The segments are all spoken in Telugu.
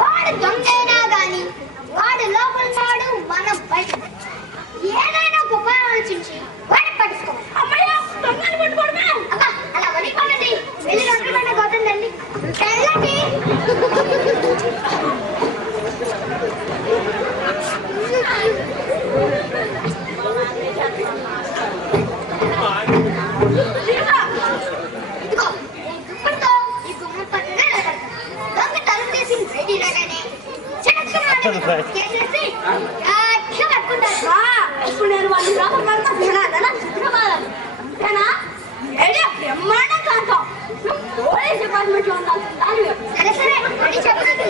వాడు దొంగైనా గాని వాడు లోపల వాడు మనం బయట ఏదైనా గొప్ప ఆలోచించి వాడిని పట్టుకోవాలి. అమ్మయ్య దొంగని పట్టుకోవడమే అబ్బా అలా వదిలిపోనండి. వెళ్ళి రొట్టె పంట గోతండి వెళ్ళండి. ఇప్పుడు నేను వాళ్ళు బ్రహ్మాండం కాంటాం పోలీస్ డిపార్ట్మెంట్ లో ఉండాలి. సరే సరే అని చెప్పండి.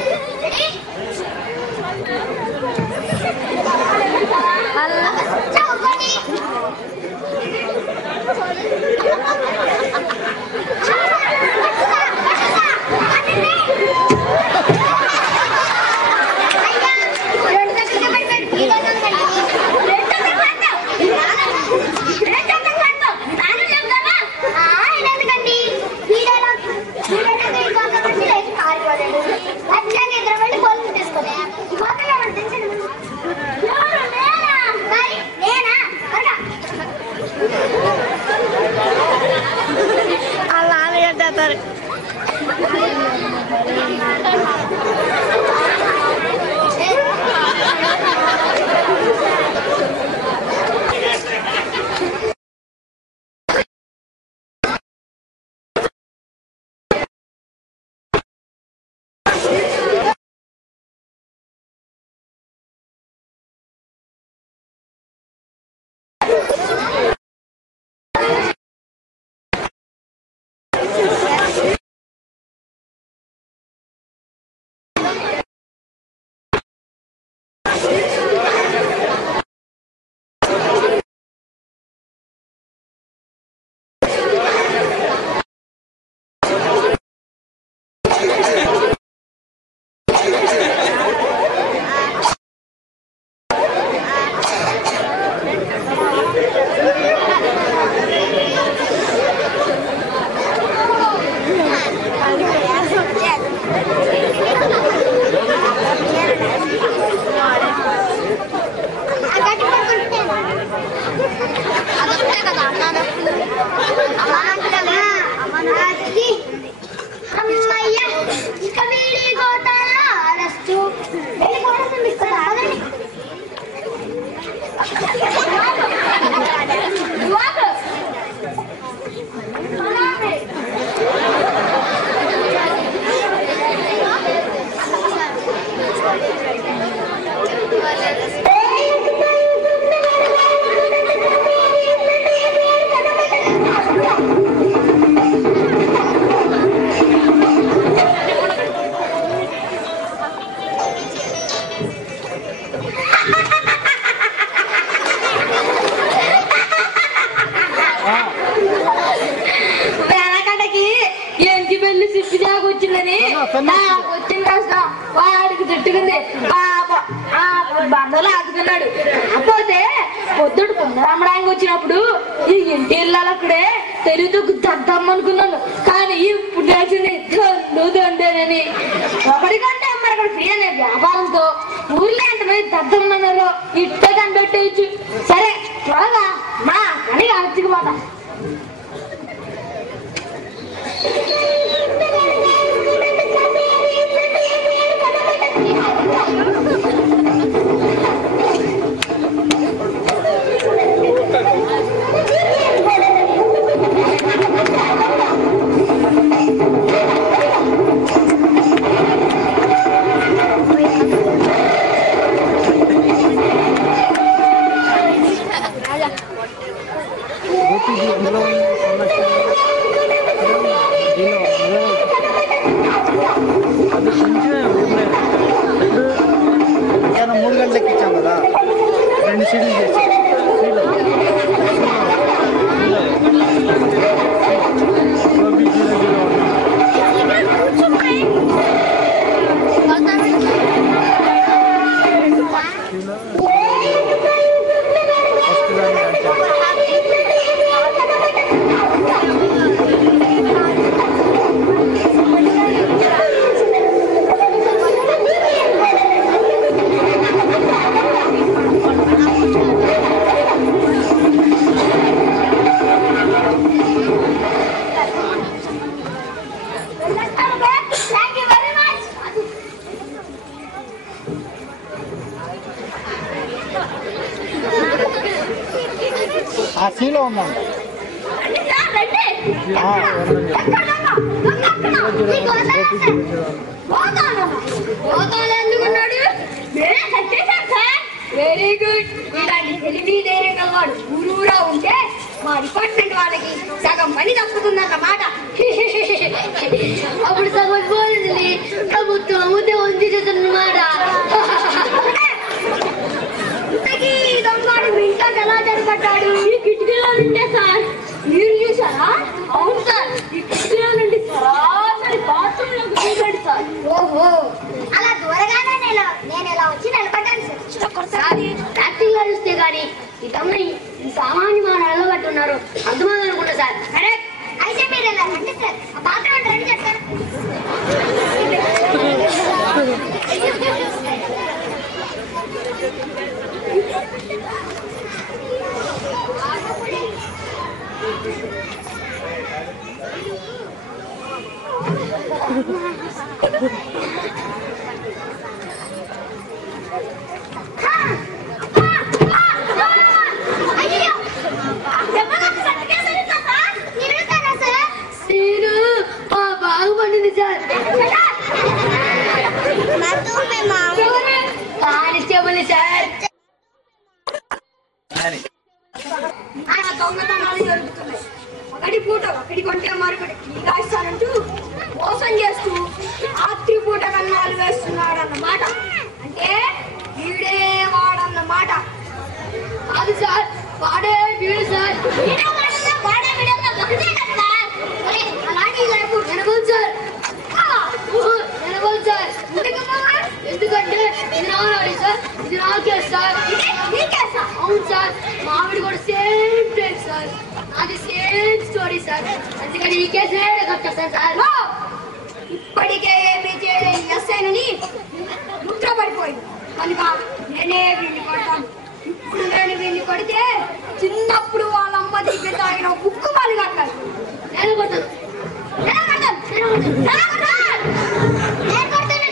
వాడికి తిట్టుకుంది బండలు ఆదుకున్నాడు. కాకపోతే పొద్దుడు పొందరమ్మడానికి వచ్చినప్పుడు ఈ ఇంటి ఇళ్ళలో అక్కడే తెలుగుతో దద్దమ్మనుకున్నాను. కానీ ఇప్పుడు తెలిసింది దొందేనని. ఒకటికంటే మరి అక్కడ ఫ్రీ అనే వ్యాపారంతో ఊర్లో ఎంతమంది దద్దమ్మన్నారో ఇట్టే కనిపెట్టేయచ్చు. సరే త్వరగా మా అని అరచిపోతా. Very good. ఇలాంటి తెలివి ధైర్యం గలవాడు ఊరూరా ఉంటే మా డిపార్ట్మెంట్ వాళ్ళకి సగం పని తప్పుతుందన్నమాట. అప్పుడు సగం పోయింది ప్రభుత్వం ఉద్యోగం తీసేదన్నమాట. ఇంతకీ దొంగడు మీ ఇంట్లో ఎలా జరగబడ్డాడు? ఈ కిటికీలో నుండే సార్. మీరు చూసారా? అవును సార్, ఈ కిటికీలో నుండి సరాసరి బాత్రూమ్ లోకి దిగాడు సార్. ఓహో, అలా దూరగానే నేను ఎలా వచ్చి నిలబడ్డాను సార్. యాక్టింగ్ గా చూస్తే గానీ ఈ తమ్ముని ఈ సామాన్య మానవులు కట్టున్నారు అర్థమని అనుకుంటా సార్. అరే అయితే మీరు ఎలా రండి సార్, ఆ బాత్రూమ్ రెడీ చేస్తారు. బాగుపడింది సార్. Constable sir. దొంగతనాలు జరుగుతున్నాయి. ఒకటి పూట ఒకటి కొంటే మరొకటి కాస్తానంటూ మోసం చేస్తూ రాత్రి పూట కన్నాలు వేస్తున్నాడు అన్నమాట. అంటే వీడే వాడన్నమాట. కాదు సార్, వాడే వీడు సార్. ఎందుకంటే ఇది నాడి సార్, ఇది నాకే సార్. అవును సార్, మామిడి కూడా సేమ్ ప్లేస్ సార్, అది సేమ్ స్టోరీ సార్. అందుకని ఈ కేసు కట్టేస్తాను సార్. ఇప్పటికే ఏమీ చేయలేని ఎస్ఐనని ముద్ర పడిపోయింది కనుక నేనే వీడిని కొడతాను. ఇప్పుడు నేను వీడిని కొడితే చిన్నప్పుడు వాళ్ళ అమ్మ దగ్గర తాగిన ఉక్కు పాలు కట్టాలి. నేను కొడతాను,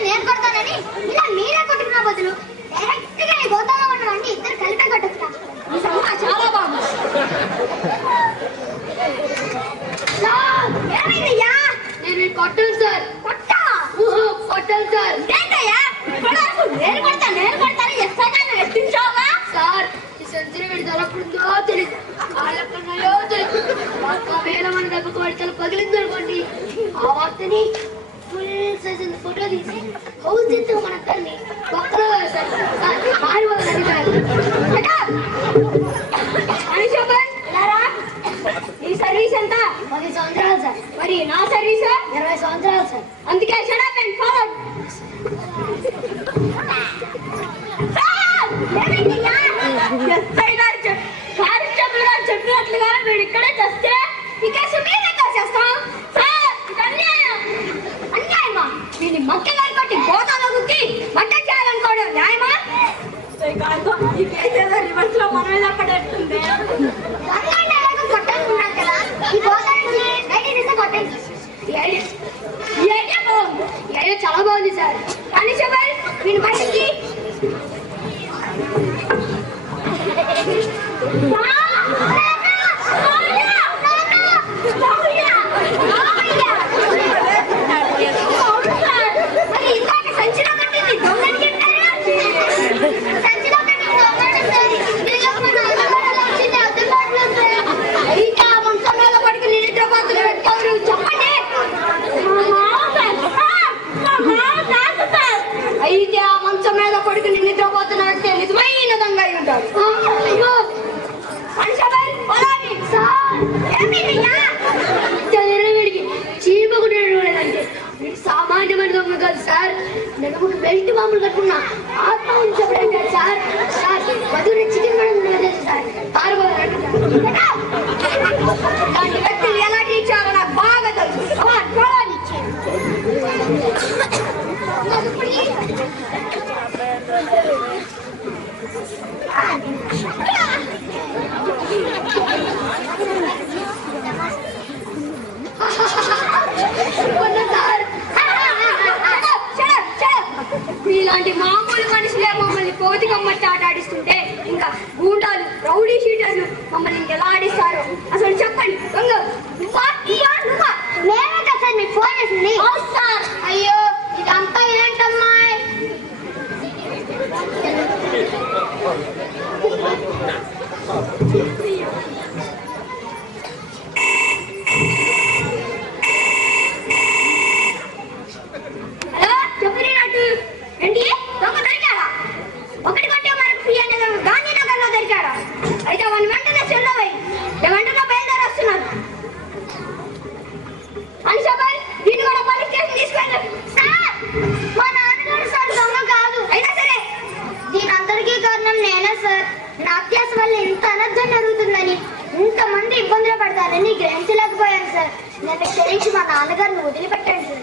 నేను కొడతానని ఇలా మీరే కొట్టుకున్న బదులు డైరెక్ట్ గా ఈ గోతాలో ఉన్నవంటి ఇద్దరు కలిపే కొట్టొస్తా. ఈ సంగతి చాలా బాగుంది. ఏమైందయ్యా? నేను కొట్టాను సార్. కొట్టావా? కొట్టాను సార్. ఏంటయ్యా నేను కొడతాను ఎస్తాను ఎత్తించావా సార్? ఈ సెంచరీ వీడి దొరకకుందో తెలియదు, కాళ్ళకున్నాయో తెలియదు. ఒకవేళ మన దెబ్బకు పడితే పగిలిందనుకోండి, ఆ వార్తని ఫుల్ సైజ్ ఫోటో తీసి హౌస్ తీస్తే మన తల్లి పక్కన వేస్తారు. ఈ సర్వీస్ ఎంత? 10 సంవత్సరాలు సార్. మరి నా సర్వీస్ 20 సంవత్సరాలు సార్. అందుకే షడప్ అండ్ ఫార్వర్డ్. కానిస్టేబుల్ గారు చెప్పినట్లుగా వీడు ఇక్కడే చేస్తే ఈ కేసు మీరే చేస్తాం సార్. ఇది అన్యాయమా? వీడిని మక్కగా కొట్టి గోతాలో గుక్కి వంట చేయాలనుకోవడం న్యాయమా? ఈ కేసు రివర్స్ లో మనం ఎలా పడేస్తుంది? కొట్టాలనుకున్నాను కదా, ఈ గోతాన్ని బయట కొట్టండి. ఈ ఐడియా బాగుంది. ఈ ఐడియా చాలా బాగుంది సార్. కానిస్టేబుల్ వీడిని బయటికి. అయితే ఆ మంచం మీద పడుకుని నిద్రపోతున్నట్టే నిజమైన దొంగ అయి ఉంటాడు. వీడికి చీమకుంటే సామాన్యమైన దొంగ కాదు సార్. నేను బెల్ట్ మామూలు కట్టుకున్నా ఆత్మ సార్. సార్ వధువుని చికెన్ కూడా సార్. ఇలాంటి వ్యక్తులు ఎలా ఇచ్చారో నాకు బాగా తెలుసు. ఇలాంటి మామూలు మనుషులే మమ్మల్ని కోతికమ్మట్టి ఆట ఆడిస్తుంటే ఇంకా గూండాలు రౌడీ షీటర్లు మమ్మల్ని ఎలా ఆడిస్తారు అసలు చెప్పండి. దొంగ నువ్వా నువ్వా నువ్వా? మేమే కదా సార్ మీకు ఫోన్ చేసింది. సార్ అయ్యో ఇదంతా ఏంటమ్మాయి? హలో చెప్పినట్టు ఏంటి దొంగ దొరికాడా? ఒకటి కొట్టే మనకు ఫ్రీ అంటే గాంధీనగర్ లో దొరికాడా? అయితే వన్ వెంటనే చెల్లో వెంటనే బయలుదేరి వస్తున్నారు. అనిషాబాయ్ దీన్ని కూడా పోలీస్ స్టేషన్ తీసుకెళ్ళారు. సార్ మా నాన్నగారు సార్ దొంగ కాదు. అయినా సరే దీని అందరికీ కారణం నేనే సార్. నా అత్యాస వల్ల ఇంత అనర్థం జరుగుతుందని ఇంతమంది ఇబ్బందులు పడతానని గ్రహించలేకపోయాను సార్. నన్ను క్షమించి మా నాన్నగారిని వదిలిపెట్టండి సార్.